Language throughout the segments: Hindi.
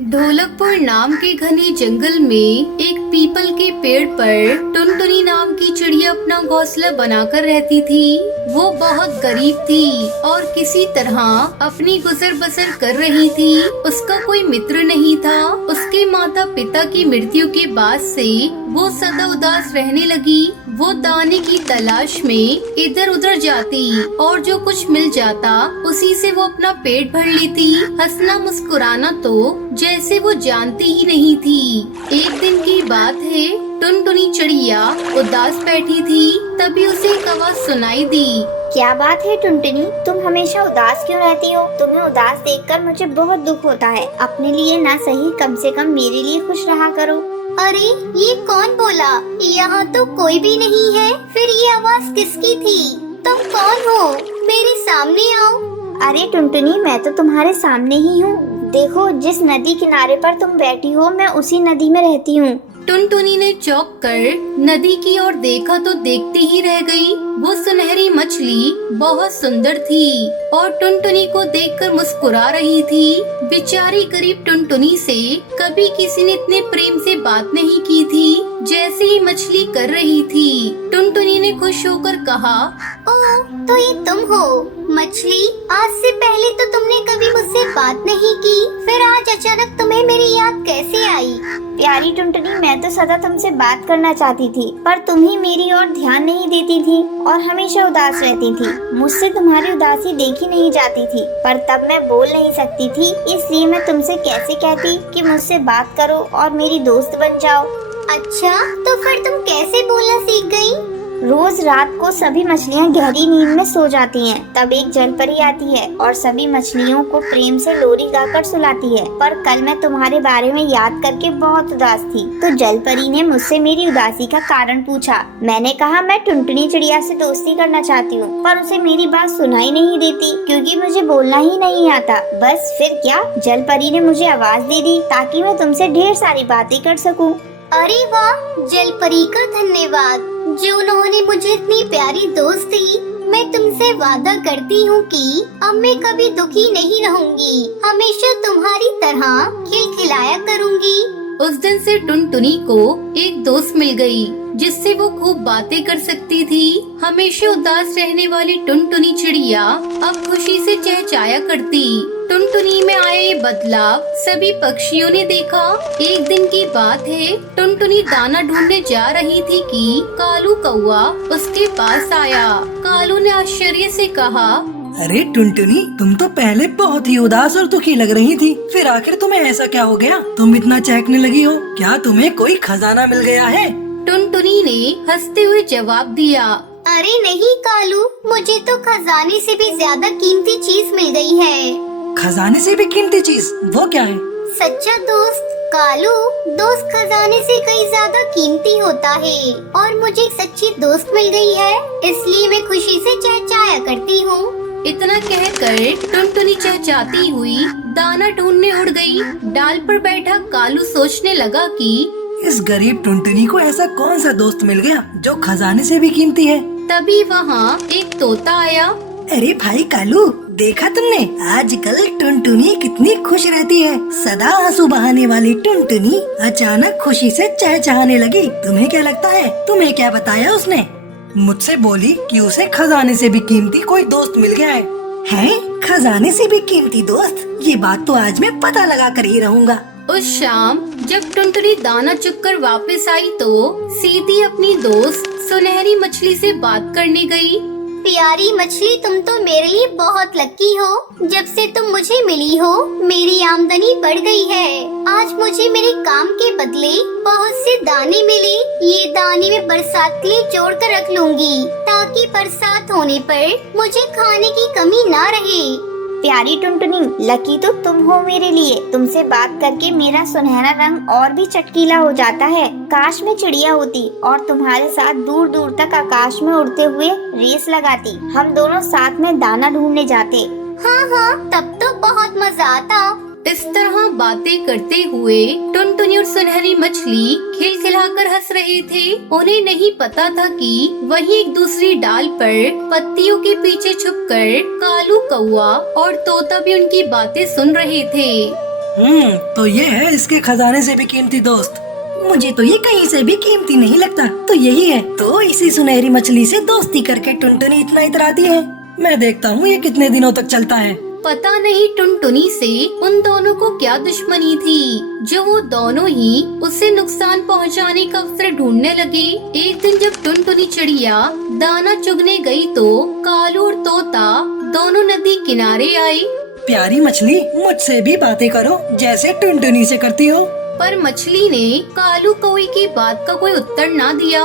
ढोलकपुर नाम के घने जंगल में एक पीपल के पेड़ पर टुनटुनी नाम की चिड़िया अपना घोंसला बनाकर रहती थी। वो बहुत गरीब थी और किसी तरह अपनी गुजर बसर कर रही थी। उसका कोई मित्र नहीं था। उसके माता पिता की मृत्यु के बाद से वो सदा उदास रहने लगी। वो दाने की तलाश में इधर उधर जाती और जो कुछ मिल जाता उसी से वो अपना पेट भर लेती। हंसना मुस्कुराना तो जैसे वो जानती ही नहीं थी। एक दिन की बात है, टुनटुनी चिड़िया उदास बैठी थी, तभी उसे एक आवाज सुनाई दी। क्या बात है टुनटुनी, तुम हमेशा उदास क्यों रहती हो? तुम्हें उदास देखकर मुझे बहुत दुख होता है। अपने लिए ना सही, कम से कम मेरे लिए खुश रहा करो। अरे ये कौन बोला? यहाँ तो कोई भी नहीं है। फिर ये आवाज किसकी थी? तुम कौन हो? मेरे सामने आओ। अरे टुनटुनी, मैं तो तुम्हारे सामने ही हूँ। देखो, जिस नदी किनारे पर तुम बैठी हो, मैं उसी नदी में रहती हूँ। टुनटुनी ने चौंक कर नदी की ओर देखा तो देखती ही रह गई। वो सुनहरी मछली बहुत सुंदर थी और टुनटुनी को देखकर मुस्कुरा रही थी। बेचारी गरीब टुनटुनी से कभी किसी ने इतने प्रेम से बात नहीं की थी जैसे ही मछली कर रही थी। टुनटुनी ने खुश होकर कहा, ओह, तो ये तुम हो मछली। आज से पहले तो तुमने कभी मुझसे बात नहीं की, फिर आज अचानक तुम्हें मेरी याद कैसे आई? प्यारी टुनटुनी, मैं तो सदा तुमसे बात करना चाहती थी, पर तुम ही मेरी ओर ध्यान नहीं देती थी और हमेशा उदास रहती थी। मुझसे तुम्हारी उदासी देखी नहीं जाती थी, पर तब मैं बोल नहीं सकती थी, इसलिए मैं तुमसे कैसे कहती कि मुझसे बात करो और मेरी दोस्त बन जाओ। अच्छा, तो फिर तुम कैसे बोलना सीख गई? रोज रात को सभी मछलियाँ गहरी नींद में सो जाती हैं। तब एक जलपरी आती है और सभी मछलियों को प्रेम से लोरी गाकर सुलाती है। पर कल मैं तुम्हारे बारे में याद करके बहुत उदास थी, तो जलपरी ने मुझसे मेरी उदासी का कारण पूछा। मैंने कहा मैं टुनटुनी चिड़िया से दोस्ती करना चाहती हूँ, पर उसे मेरी बात सुनाई नहीं देती क्योंकि मुझे बोलना ही नहीं आता। बस फिर क्या, जलपरी ने मुझे आवाज दे दी ताकि मैं तुमसे ढेर सारी बातें कर सकूँ। अरे वाह, जलपरी का धन्यवाद जो उन्होंने मुझे इतनी प्यारी दोस्त दी। मैं तुमसे वादा करती हूँ कि अब मैं कभी दुखी नहीं रहूंगी, हमेशा तुम्हारी तरह खिलखिलाया करूंगी। उस दिन से टुनटुनी को एक दोस्त मिल गई जिससे वो खूब बातें कर सकती थी। हमेशा उदास रहने वाली टुनटुनी चिड़िया अब खुशी से चहचहाया करती। टुनटुनी में आए ये बदलाव सभी पक्षियों ने देखा। एक दिन की बात है, टुनटुनी दाना ढूंढने जा रही थी कि कालू कौआ उसके पास आया। कालू ने आश्चर्य से कहा, अरे टुनटुनी, तुम तो पहले बहुत ही उदास और दुखी लग रही थी, फिर आखिर तुम्हें ऐसा क्या हो गया? तुम इतना चहकने लगी हो, क्या तुम्हें कोई खजाना मिल गया है? टुनटुनी ने हंसते हुए जवाब दिया, अरे नहीं कालू, मुझे तो खजाने से भी ज्यादा कीमती चीज मिल गई है। खजाने से भी कीमती चीज? वो क्या है? सच्चा दोस्त कालू, दोस्त खजाने से कई ज्यादा कीमती होता है और मुझे एक सच्ची दोस्त मिल गई है, इसलिए मैं खुशी से चहचहाया करती हूँ। इतना कहकर टुनटुनी चहचहाती हुई दाना ढूंढने उड़ गई। डाल पर बैठा कालू सोचने लगा कि इस गरीब टुनटुनी को ऐसा कौन सा दोस्त मिल गया जो खजाने से भी कीमती है। तभी वहाँ एक तोता आया। अरे भाई कालू, देखा तुमने आजकल टुनटुनी कितनी खुश रहती है। सदा आंसू बहाने वाली टुनटुनी अचानक खुशी से चहचहाने लगी। तुम्हें क्या लगता है, तुम्हें क्या बताया उसने? मुझसे बोली कि उसे खजाने से भी कीमती कोई दोस्त मिल गया है। हैं? खजाने से भी कीमती दोस्त? ये बात तो आज मैं पता लगा कर ही रहूँगा। उस शाम जब टुनटुनी दाना चुगकर वापस आई तो सीधी अपनी दोस्त सुनहरी मछली से बात करने गई। प्यारी मछली, तुम तो मेरे लिए बहुत लकी हो। जब से तुम मुझे मिली हो, मेरी आमदनी बढ़ गई है। आज मुझे मेरे काम के बदले बहुत से दाने मिले। ये दाने मैं बरसात के लिए जोड़ कर रख लूंगी ताकि बरसात होने पर मुझे खाने की कमी ना रहे। प्यारी टुनटुनी, लकी तो तुम हो मेरे लिए। तुमसे बात करके मेरा सुनहरा रंग और भी चटकीला हो जाता है। काश मैं चिड़िया होती और तुम्हारे साथ दूर दूर तक आकाश में उड़ते हुए रेस लगाती। हम दोनों साथ में दाना ढूंढने जाते। हाँ हाँ, तब तो बहुत मजा आता। इस तरह बातें करते हुए टुनटुनी और सुनहरी मछली खिलखिलाकर हंस रहे थे। उन्हें नहीं पता था कि वहीं एक दूसरी डाल पर पत्तियों के पीछे छुपकर कालू कौआ और तोता भी उनकी बातें सुन रहे थे। तो ये है इसके खजाने से भी कीमती दोस्त। मुझे तो ये कहीं से भी कीमती नहीं लगता, तो यही है। तो इसी सुनहरी मछली से दोस्ती करके टुनटुनी इतना इतराती है। मैं देखता हूँ ये कितने दिनों तक चलता है। पता नहीं टुनटुनी से उन दोनों को क्या दुश्मनी थी जो वो दोनों ही उसे नुकसान पहुंचाने का अवसर ढूंढने लगे। एक दिन जब टुनटुनी चिड़िया दाना चुगने गई तो कालू और तोता दोनों नदी किनारे आए। प्यारी मछली, मुझसे भी बातें करो जैसे टुनटुनी से करती हो। पर मछली ने कालू कौवे की बात का कोई उत्तर ना दिया।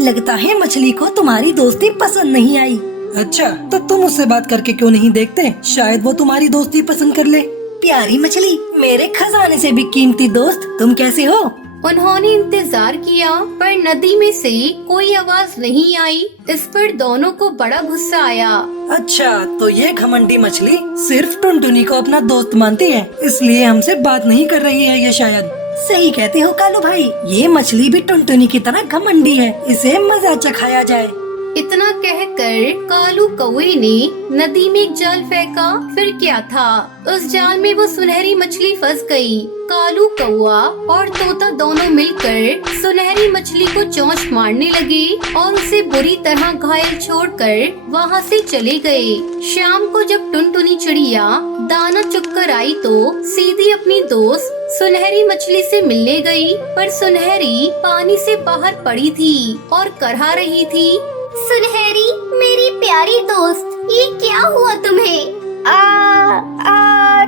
लगता है मछली को तुम्हारी दोस्ती पसंद नहीं आई। अच्छा, तो तुम उससे बात करके क्यों नहीं देखते? शायद वो तुम्हारी दोस्ती पसंद कर ले। प्यारी मछली, मेरे खजाने से भी कीमती दोस्त, तुम कैसे हो? उन्होंने इंतजार किया पर नदी में से कोई आवाज नहीं आई। इस पर दोनों को बड़ा गुस्सा आया। अच्छा, तो ये घमंडी मछली सिर्फ टुनटुनी को अपना दोस्त मानती है, इसलिए हमसे बात नहीं कर रही है। ये शायद सही कहते हो कालू भाई, ये मछली भी टुनटुनी की तरह घमंडी है, इसे मजा चखाया जाए। इतना कहकर कालू कौवे ने नदी में एक जाल फेंका। फिर क्या था, उस जाल में वो सुनहरी मछली फंस गई। कालू कौवा और तोता दोनों मिलकर सुनहरी मछली को चोंच मारने लगे और उसे बुरी तरह घायल छोड़कर वहाँ से चले गए। शाम को जब टुनटुनी चिड़िया दाना चुगकर आई तो सीधी अपनी दोस्त सुनहरी मछली से मिलने गई। पर सुनहरी पानी से बाहर पड़ी थी और करहा रही थी। सुनहरी, मेरी प्यारी दोस्त, ये क्या हुआ तुम्हें?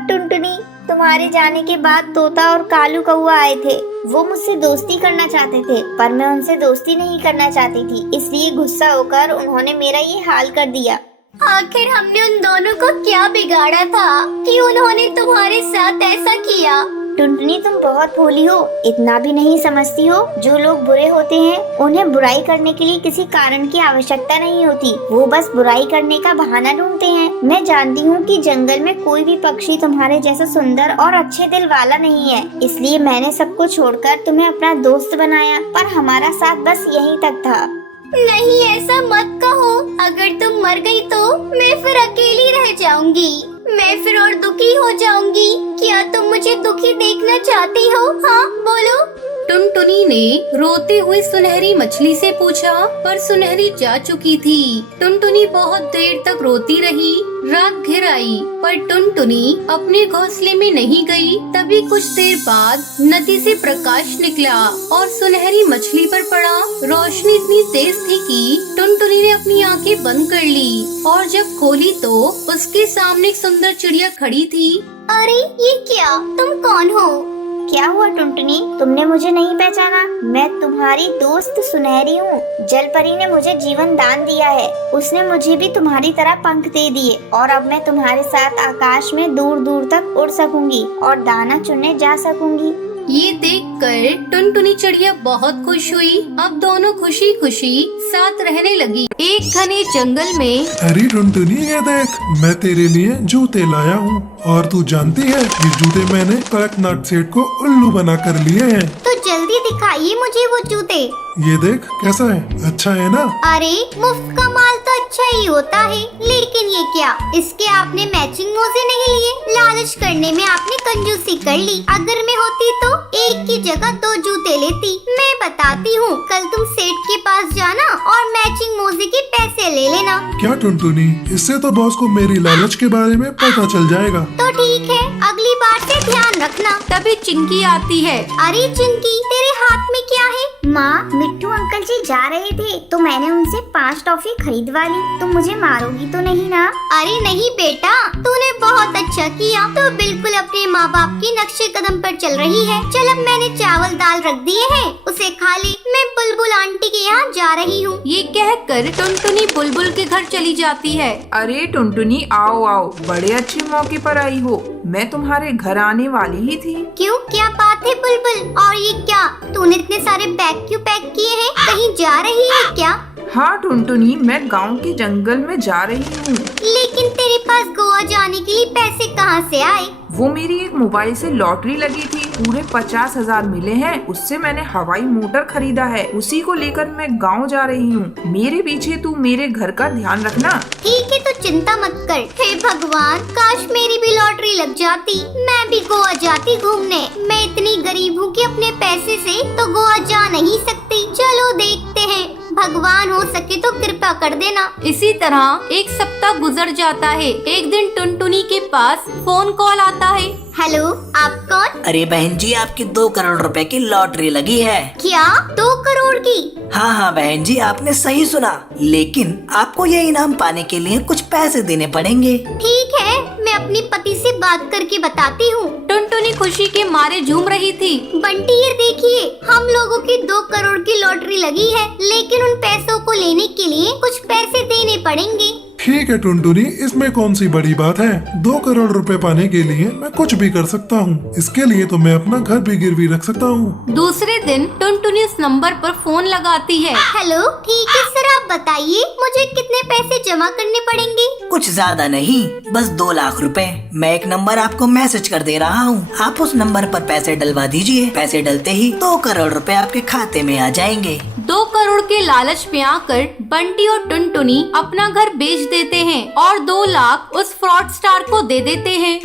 टुनटुनी, तुम्हारे जाने के बाद तोता और कालू कौवा आए थे। वो मुझसे दोस्ती करना चाहते थे, पर मैं उनसे दोस्ती नहीं करना चाहती थी, इसलिए गुस्सा होकर उन्होंने मेरा ये हाल कर दिया। आखिर हमने उन दोनों को क्या बिगाड़ा था कि उन्होंने तुम्हारे साथ ऐसा किया? टुनटुनी, तुम बहुत भोली हो, इतना भी नहीं समझती हो। जो लोग बुरे होते हैं उन्हें बुराई करने के लिए किसी कारण की आवश्यकता नहीं होती, वो बस बुराई करने का बहाना ढूंढते हैं। मैं जानती हूँ कि जंगल में कोई भी पक्षी तुम्हारे जैसा सुंदर और अच्छे दिल वाला नहीं है, इसलिए मैंने सब कुछ छोड़कर तुम्हें अपना दोस्त बनाया, पर हमारा साथ बस यहीं तक था। नहीं, ऐसा मत कहो। अगर तुम मर गई तो मैं फिर अकेली रह जाऊंगी, मैं फिर और दुखी हो जाऊंगी। क्या तुम मुझे दुखी देखना चाहती हो? हाँ, बोलो। टुनटुनी ने रोते हुए सुनहरी मछली से पूछा, पर सुनहरी जा चुकी थी। टुनटुनी बहुत देर तक रोती रही। रात घिर आई पर टुनटुनी अपने घोंसले में नहीं गई। तभी कुछ देर बाद नदी से प्रकाश निकला और सुनहरी मछली पर पड़ा। रोशनी इतनी तेज थी कि टुनटुनी ने अपनी आंखें बंद कर ली और जब खोली तो उसके सामने एक सुंदर चिड़िया खड़ी थी। अरे, ये क्या? तुम कौन हो? क्या हुआ टुनटुनी, तुमने मुझे नहीं पहचाना? मैं तुम्हारी दोस्त सुनहरी हूँ। जलपरी ने मुझे जीवन दान दिया है, उसने मुझे भी तुम्हारी तरह पंख दे दिए और अब मैं तुम्हारे साथ आकाश में दूर दूर तक उड़ सकूंगी और दाना चुनने जा सकूंगी। ये देखकर टुनटुनी चिड़िया बहुत खुश हुई। अब दोनों खुशी खुशी साथ रहने लगी। एक घने जंगल में अरे टुनटुनी, ये देख, मैं तेरे लिए जूते लाया हूँ और तू जानती है ये जूते मैंने कड़कनाथ सेठ को उल्लू बना कर लिए हैं। तो जल्दी दिखाइए मुझे वो जूते। ये देख, कैसा है? अच्छा है ना? अरे, मुफ्त का माल तो अच्छा ही होता है, लेकिन ये क्या? इसके आपने मैचिंग मोजे नहीं लिए? लालच करने में आपने कंजूसी कर ली। अगर मैं होती तो एक की जगह 2 जूते लेती। मैं बताती हूँ, कल तुम सेठ के पास जाना और मैचिंग मोजे के पैसे ले लेना। क्या टुनटुनी, इससे तो बॉस को मेरी लालच के बारे में पता चल जाएगा। तो ठीक है, अगली बार से ध्यान रखना। तभी चिंकी आती है। अरे चिंकी, तेरे हाथ में क्या है? माँ, मिट्टू अंकल जी जा रहे थे तो मैंने उनसे 5 टॉफी खरीदवा ली। तुम मुझे मारोगी तो नहीं ना? अरे नहीं बेटा, तूने बहुत अच्छा किया। तो बिल्कुल अपने माँ बाप के नक्शे कदम पर चल रही है। चल, अब मैंने चावल दाल रख दिए हैं, उसे खा ले। मैं बुलबुल आंटी के यहाँ जा रही हूँ। ये कहकर टुनटुनी बुलबुल के घर चली जाती है। अरे टुनटुनी, आओ आओ, बड़े अच्छे मौके पर आई हो। मैं तुम्हारे घर आने वाली ही थी। क्यों, क्या बात है बुलबुल? और ये क्या, तूने इतने सारे बैग क्यों पैक किए हैं? कहीं जा रही है क्या? हाँ टुनटुनी, मैं गांव के जंगल में जा रही हूँ। लेकिन तेरे पास गोवा जाने के लिए पैसे कहाँ से आए? वो मेरी एक मोबाइल से लॉटरी लगी थी, पूरे 50,000 मिले हैं। उससे मैंने हवाई मोटर खरीदा है, उसी को लेकर मैं गाँव जा रही हूँ। मेरे पीछे तू मेरे घर का ध्यान रखना। ठीक है, तो चिंता मत कर। हे भगवान, काश मेरी भी लॉटरी लग जाती, मैं भी गोवा जाती घूमने। मैं इतनी गरीब हूँ कि अपने पैसे से तो गोवा जा नहीं सकती। चलो देखते हैं, भगवान हो सके तो कृपा कर देना। इसी तरह एक सप्ताह गुजर जाता है। एक दिन टुनटुनी के पास फोन कॉल आता है। हेलो, आप कौन? अरे बहन जी, आपकी 2 करोड़ रुपए की लॉटरी लगी है। क्या 2 करोड़ की? हाँ बहन जी, आपने सही सुना, लेकिन आपको ये इनाम पाने के लिए कुछ पैसे देने पड़ेंगे। ठीक है, मैं अपने पति से बात करके बताती हूँ। टुनटुनी खुशी के मारे झूम रही थी। बंटी, ये देखिए, हम लोगों की 2 करोड़ की लॉटरी लगी है, लेकिन उन पैसों को लेने के लिए कुछ पैसे देने पड़ेंगे। ठीक है टुनटुनी, इसमें कौन सी बड़ी बात है। 2 करोड़ रुपए पाने के लिए मैं कुछ भी कर सकता हूँ। इसके लिए तो मैं अपना घर भी गिरवी रख सकता हूँ। दूसरे दिन टुनटुनी उस नंबर पर फोन लगाती है। हेलो, ठीक है सर, आप बताइए मुझे कितने पैसे जमा करने पड़ेंगे? कुछ ज्यादा नहीं, बस 2 लाख रुपए। मैं एक नंबर आपको मैसेज कर दे रहा हूँ, आप उस नंबर पर पैसे डलवा दीजिए। पैसे डलते ही 2 करोड़ रुपए आपके खाते में आ जाएंगे। 2 करोड़ के लालच में आकर बंटी और टुनटुनी अपना घर बेच देते हैं और 2 लाख उस फ्रॉड स्टार को दे देते हैं।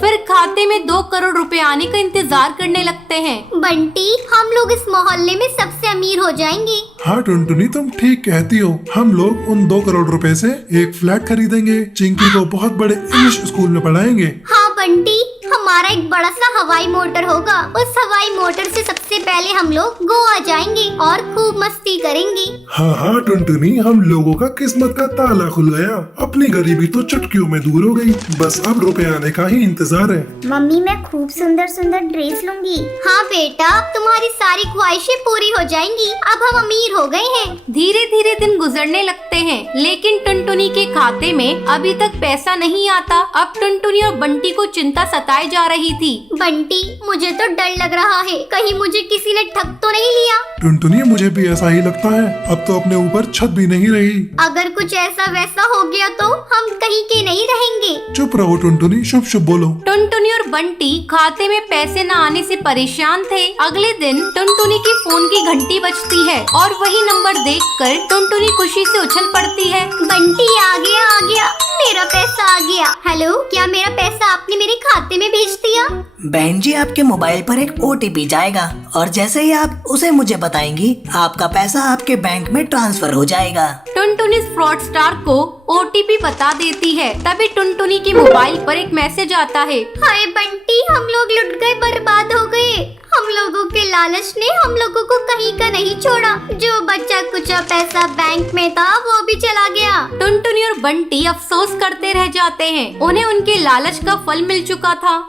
फिर खाते में 2 करोड़ रुपए आने का इंतजार करने लगते हैं। बंटी, हम लोग इस मोहल्ले में सबसे अमीर हो जाएंगे। हाँ टुनटुनी, तुम ठीक कहती हो। हम लोग उन 2 करोड़ रुपए से एक फ्लैट खरीदेंगे, चिंकी को बहुत बड़े इंग्लिश स्कूल में पढ़ाएंगे। हाँ बंटी, हमारा एक बड़ा सा हवाई मोटर होगा। उस हवाई मोटर से सबसे पहले हम लोग गोवा जाएंगे और खूब मस्ती करेंगे। हाँ टुनटुनी, हम लोगों का किस्मत का ताला खुल गया। अपनी गरीबी तो चुटकियों में दूर हो गई। बस अब रुपए आने का ही इंतजार है। मम्मी, मैं खूब सुंदर सुंदर ड्रेस लूंगी। हाँ बेटा, अब तुम्हारी सारी ख्वाहिशें पूरी हो जाएंगी। अब हम अमीर हो गए हैं। धीरे धीरे दिन गुजरने लगते हैं, लेकिन टुनटुनी के खाते में अभी तक पैसा नहीं आता। अब टुनटुनी और बंटी को चिंता सताए जा रही थी। बंटी, मुझे तो डर लग रहा है, कहीं मुझे किसी ने ठग तो नहीं लिया। टुनटुनी, मुझे भी ऐसा ही लगता है। अब तो अपने ऊपर छत भी नहीं रही। अगर कुछ ऐसा वैसा हो गया तो हम कहीं के नहीं रहेंगे। चुप रहो टुनटुनी, शुभ शुभ बोलो। टुनटुनी और बंटी खाते में पैसे न आने से परेशान थे। अगले दिन टुनटुनी की फोन की घंटी बजती है और वही नंबर देखकर टुनटुनी खुशी से उछल पड़ती है। बंटी, आ गया, मेरा पैसा आ गया। हेलो, क्या मेरा पैसा आपने मेरे खाते में भेज दिया? बहन जी, आपके मोबाइल पर एक OTP जाएगा और जैसे ही आप उसे मुझे बताएंगी, आपका पैसा आपके बैंक में ट्रांसफर हो जाएगा। टुनटुनी फ्रॉड स्टार को OTP बता देती है। तभी टुनटुनी के मोबाइल पर एक मैसेज आता है। हाय बंटी, हम लोग लुट गए, बर्बाद हो गए। हम लोगों के लालच ने हम लोगों को कहीं का नहीं छोड़ा। जो बचा कुचा पैसा बैंक में था वो भी चला गया। टुनटुनी और बंटी अफसोस करते रह जाते हैं। उन्हें उनके लालच का फल मिल चुका था।